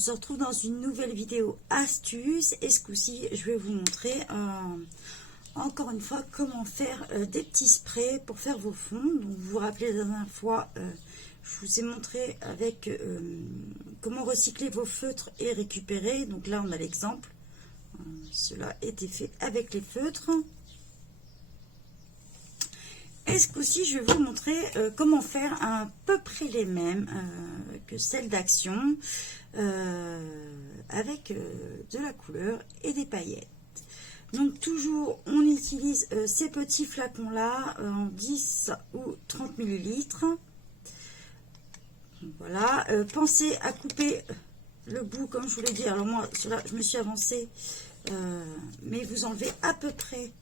se retrouve dans une nouvelle vidéo astuce et ce coup-ci je vais vous montrer encore une fois comment faire des petits sprays pour faire vos fonds. Donc, vous vous rappelez la dernière fois je vous ai montré avec comment recycler vos feutres et récupérer. Donc là on a l'exemple, cela était fait avec les feutres. Et ce coup-ci, je vais vous montrer comment faire à peu près les mêmes que celles d'Action avec de la couleur et des paillettes. Donc toujours, on utilise ces petits flacons-là en 10 ou 30 millilitres. Voilà, pensez à couper le bout comme je vous l'ai dit. Alors moi, cela, je me suis avancée, mais vous enlevez à peu près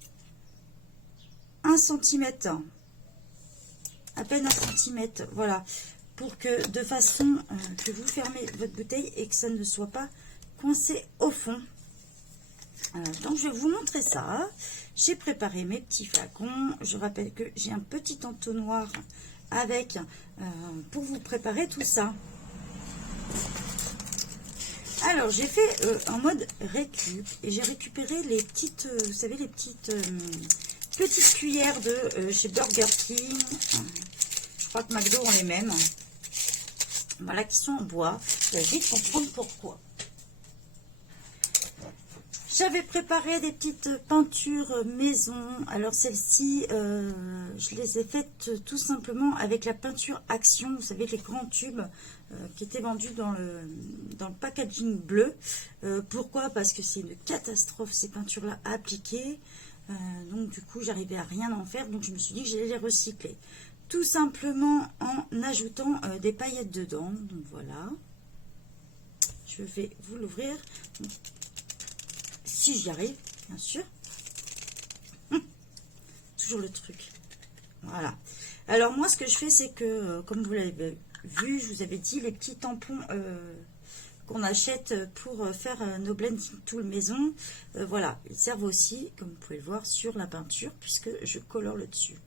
1 centimètre. À peine 1 centimètre, voilà, pour que de façon que vous fermez votre bouteille et que ça ne soit pas coincé au fond. Donc je vais vous montrer ça. J'ai préparé mes petits flacons. Je rappelle que j'ai un petit entonnoir avec pour vous préparer tout ça. Alors j'ai fait en mode récup et j'ai récupéré les petites, vous savez, les petites cuillères de chez Burger King. Je crois que McDo ont les mêmes. Voilà, qui sont en bois. Vous allez vite comprendre pourquoi. J'avais préparé des petites peintures maison. Alors celles-ci, je les ai faites tout simplement avec la peinture Action. Vous savez, les grands tubes qui étaient vendus dans le packaging bleu. Pourquoi? Parce que c'est une catastrophe ces peintures-là à appliquer. Donc du coup, j'arrivais à rien en faire. Donc je me suis dit que j'allais les recycler. Tout simplement en ajoutant des paillettes dedans. Donc voilà. Je vais vous l'ouvrir. Si j'y arrive, bien sûr. Toujours le truc. Voilà. Alors moi, ce que je fais, c'est que, comme vous l'avez vu, je vous avais dit, les petits tampons qu'on achète pour faire nos blending tools maison, voilà, ils servent aussi, comme vous pouvez le voir, sur la peinture, puisque je colore le dessus.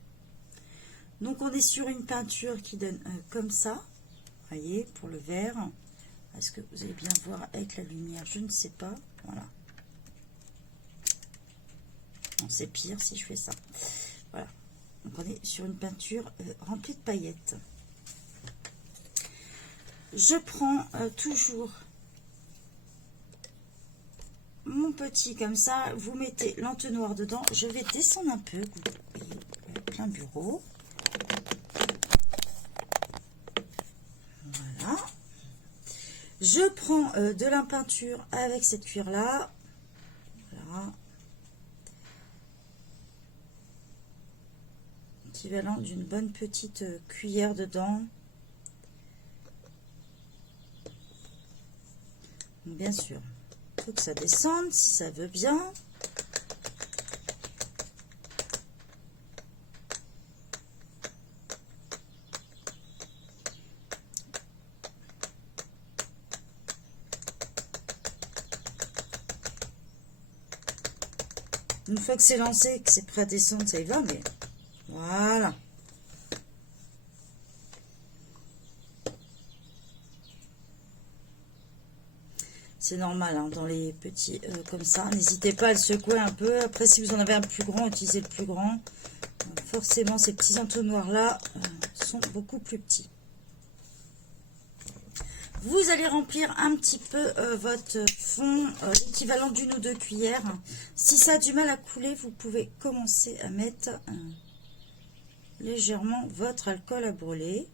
Donc on est sur une peinture qui donne comme ça, voyez, pour le vert. Est-ce que vous allez bien voir avec la lumière? Je ne sais pas. Voilà. Non, c'est pire si je fais ça. Voilà. Donc on est sur une peinture remplie de paillettes. Je prends toujours mon petit comme ça. Vous mettez l'entonnoir dedans. Je vais descendre un peu. Vous voyez, plein bureau. Voilà. Je prends de la peinture avec cette cuillère là. Voilà. Équivalent d'une bonne petite cuillère dedans. Donc, bien sûr, il faut que ça descende si ça veut bien. Une fois que c'est lancé, que c'est prêt à descendre, ça y va, mais voilà. C'est normal, hein, dans les petits comme ça. N'hésitez pas à le secouer un peu. Après, si vous en avez un plus grand, utilisez le plus grand. Forcément, ces petits entonnoirs-là sont beaucoup plus petits. Vous allez remplir un petit peu votre fond, l'équivalent d'une ou deux cuillères. Si ça a du mal à couler, vous pouvez commencer à mettre légèrement votre alcool à brûler.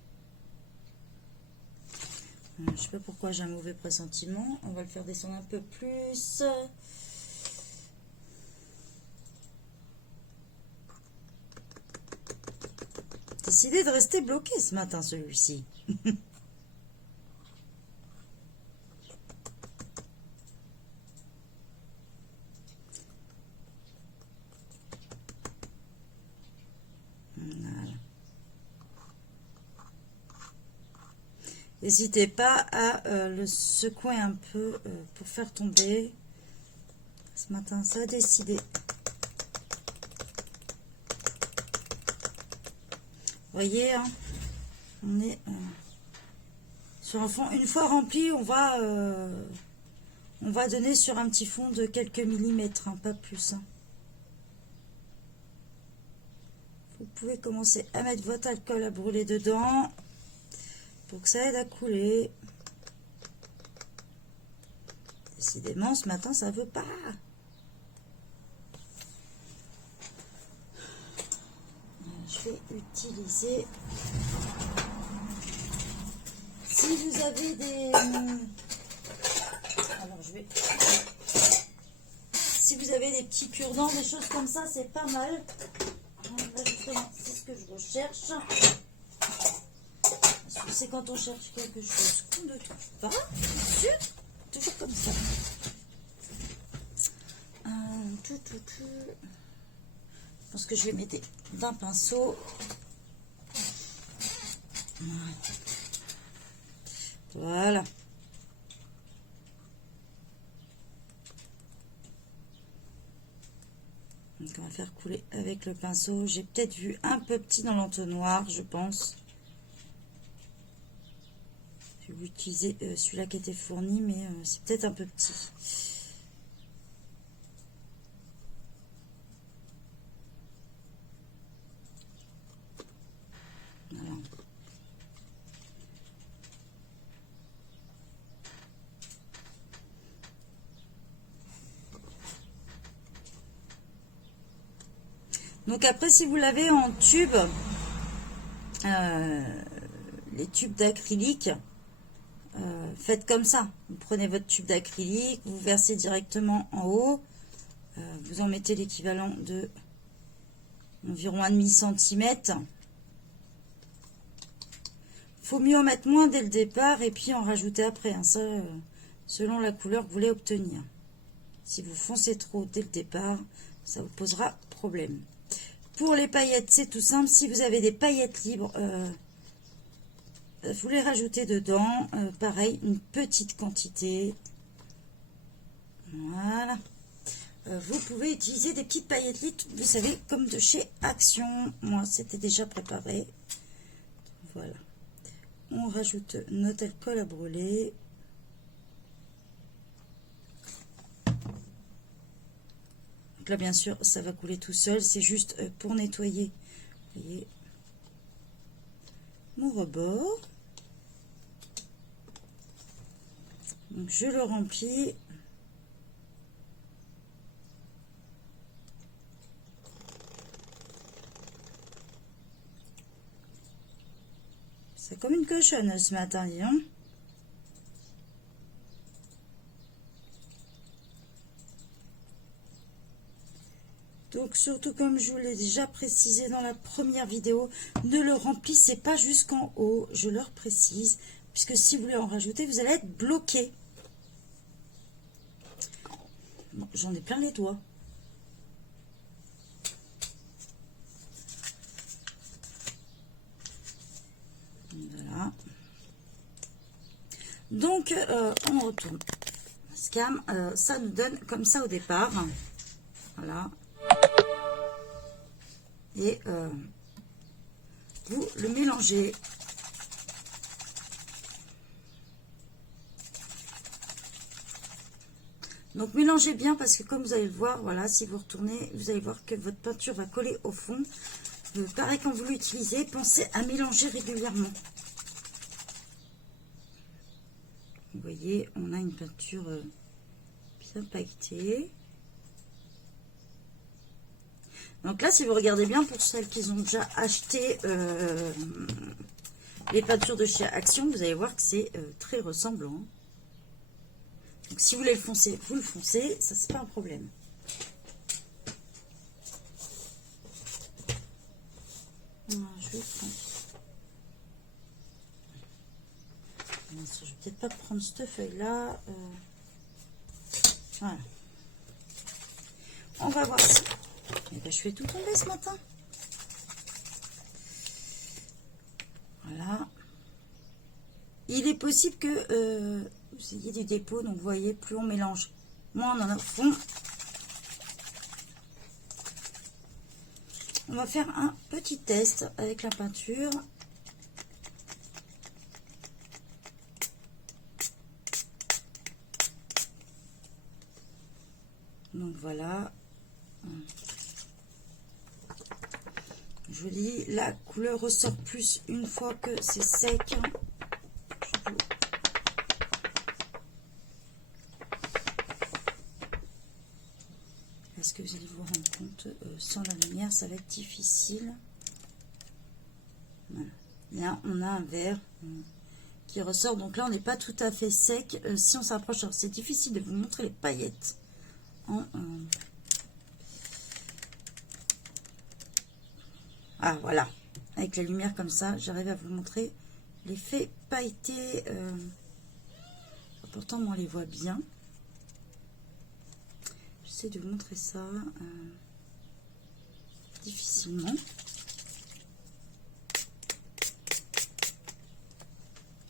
Je ne sais pas pourquoi j'ai un mauvais pressentiment. On va le faire descendre un peu plus. Décidé de rester bloqué ce matin, celui-ci. Voilà. N'hésitez pas à le secouer un peu pour faire tomber. Ce matin, ça a décidé. Vous voyez, hein, on est Sur un fond, une fois rempli, on va donner sur un petit fond de quelques millimètres, hein, pas plus. Hein. Vous pouvez commencer à mettre votre alcool à brûler dedans pour que ça aide à couler. Décidément, ce matin, ça veut pas. Je vais utiliser... Si vous avez des... Alors, Si vous avez des petits cure-dents, des choses comme ça, c'est pas mal. Là, justement, c'est ce que je recherche. Parce que c'est quand on cherche quelque chose qu'on ne trouve pas. Ensuite, toujours comme ça. Je pense que je vais mettre d'un pinceau. Voilà. Donc on va faire couler avec le pinceau. J'ai peut-être vu un peu petit dans l'entonnoir, je pense. Je vais utiliser celui-là qui était fourni, mais c'est peut-être un peu petit. Voilà. Donc après, si vous l'avez en tube, les tubes d'acrylique, faites comme ça. Vous prenez votre tube d'acrylique, vous versez directement en haut, vous en mettez l'équivalent de environ 1,5 cm. Faut mieux en mettre moins dès le départ et puis en rajouter après, hein, ça, selon la couleur que vous voulez obtenir. Si vous foncez trop dès le départ, ça vous posera problème. Pour les paillettes, c'est tout simple. Si vous avez des paillettes libres, vous les rajoutez dedans. Pareil, une petite quantité. Voilà. Vous pouvez utiliser des petites paillettes libres, vous savez, comme de chez Action. Moi, c'était déjà préparé. Voilà. On rajoute notre alcool à brûler. Là, bien sûr, ça va couler tout seul. C'est juste pour nettoyer. Vous voyez, mon rebord. Donc, je le remplis. C'est comme une cochonne ce matin, dis donc. Donc surtout, comme je vous l'ai déjà précisé dans la première vidéo, ne le remplissez pas jusqu'en haut, je le précise, puisque si vous voulez en rajouter, vous allez être bloqué. Bon, j'en ai plein les doigts. Voilà. Donc, on retourne. Scam, ça nous donne comme ça au départ. Voilà. Et vous le mélangez. Donc mélangez bien parce que comme vous allez le voir, voilà, si vous retournez, vous allez voir que votre peinture va coller au fond. Pareil, quand vous l'utilisez, pensez à mélanger régulièrement. Vous voyez, on a une peinture bien pailletée. Donc là, si vous regardez bien, pour celles qui ont déjà acheté les peintures de chez Action, vous allez voir que c'est très ressemblant. Donc si vous voulez le foncer, vous le foncez, ça c'est pas un problème. Je vais prendre. Je vais peut-être pas prendre cette feuille-là. Voilà. On va voir si. Eh ben, je fais tout tomber ce matin. Voilà. Il est possible que vous ayez du dépôt, donc vous voyez, plus on mélange, moins on en a au fond. On va faire un petit test avec la peinture. voilà. Joli. La couleur ressort plus une fois que c'est sec. Est-ce que vous allez vous rendre compte, sans la lumière, ça va être difficile. Voilà. Là, on a un vert qui ressort. Donc là, on n'est pas tout à fait sec. Si on s'approche, c'est difficile de vous montrer les paillettes. Ah, voilà. Avec la lumière comme ça, j'arrive à vous montrer l'effet pailleté. Pourtant, moi, on les voit bien. J'essaie de vous montrer ça difficilement.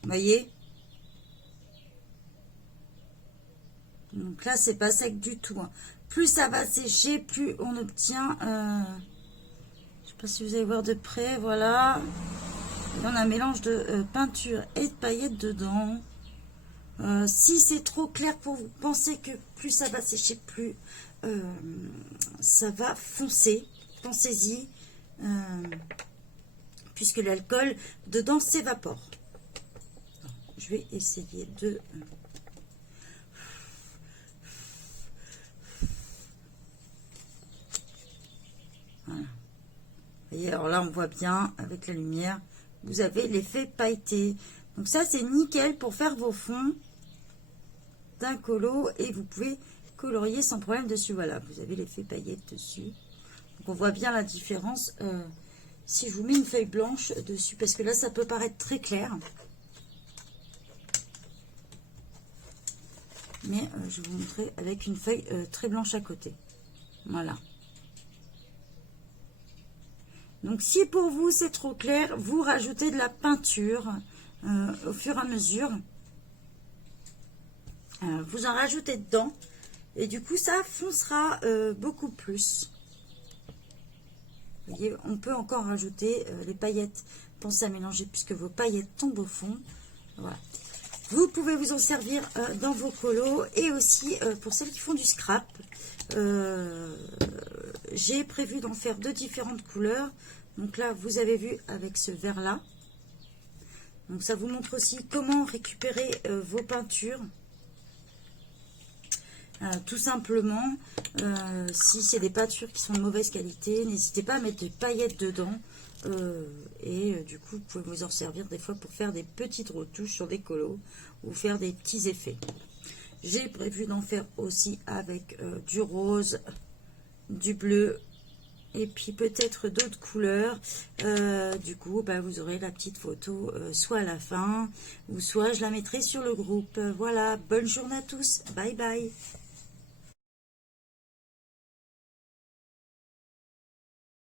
Vous voyez? Donc là, c'est pas sec du tout. Hein. Plus ça va sécher, plus on obtient... je sais pas si vous allez voir de près, voilà. Et on a un mélange de peinture et de paillettes dedans. Si c'est trop clair pour vous, pensez que plus ça va sécher, plus ça va foncer. Pensez-y, puisque l'alcool dedans s'évapore. Je vais essayer de... Voilà. Vous voyez, alors là, on voit bien avec la lumière, vous avez l'effet pailleté. Donc ça, c'est nickel pour faire vos fonds d'un colo et vous pouvez colorier sans problème dessus. Voilà, vous avez l'effet paillette dessus. Donc on voit bien la différence si je vous mets une feuille blanche dessus, parce que là, ça peut paraître très clair. Mais je vais vous montrer avec une feuille très blanche à côté. Voilà. Donc si pour vous c'est trop clair, vous rajoutez de la peinture au fur et à mesure. Vous en rajoutez dedans et du coup ça foncera beaucoup plus. Vous voyez, on peut encore rajouter les paillettes. Pensez à mélanger puisque vos paillettes tombent au fond. Voilà. Vous pouvez vous en servir dans vos colos et aussi pour celles qui font du scrap. J'ai prévu d'en faire de différentes couleurs. Donc là, vous avez vu avec ce vert là. Donc ça vous montre aussi comment récupérer vos peintures. Tout simplement, si c'est des peintures qui sont de mauvaise qualité, n'hésitez pas à mettre des paillettes dedans. Du coup, vous pouvez vous en servir des fois pour faire des petites retouches sur des colos ou faire des petits effets. J'ai prévu d'en faire aussi avec du rose, du bleu et puis peut-être d'autres couleurs. Du coup, vous aurez la petite photo soit à la fin ou soit je la mettrai sur le groupe. Voilà, bonne journée à tous. Bye bye.